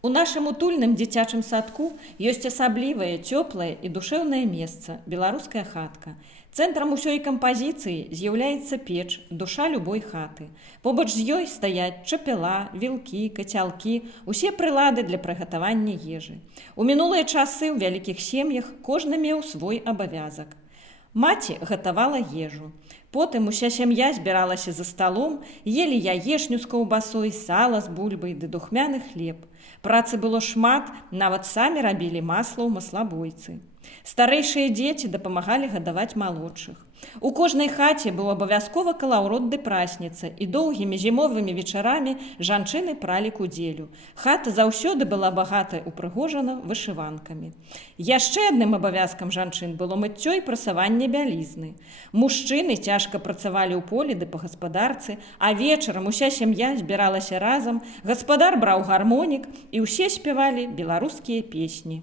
У нашым утульным дзіцячым садку ёсць асаблівае, цёплае і душэўнае месца беларуская хатка. Цэнтрам усёй кампазіцыі з'яўляецца печ, душа любой хаты. Побач з ёй стаяць чапела, вілкі, кацялкі, усе прылады для прыгатавання ежы. У мінулыя часы ў вялікіх сем'ях кожны меў свой абавязак. Маці гатавала ежу. Потым уся сям'я збіралася за сталом, елі яешню з каўбасой, сала з бульбай ды духмяны хлеб. Працы было шмат, нават самі рабілі масла ў маслабойцы. Старэйшыя дзеці дапамагалі гадаваць малодшых. У кожнай хаце быў абавязкова калаўрот ды прасніца, і доўгімі зімовымі вечарамі жанчыны пралі кудзелю. Хата заўсёды была багата упрыгожана вышыванкамі. Яшчэ адным абавязкам жанчын было мыццё і прасаванне бялізны. Мужчыны цяжка працавалі ў полі ды па гаспадарцы, а вечарам уся сям'я збіралася разам, гаспадар браў гармонік, і ўсе спявалі беларускія песні.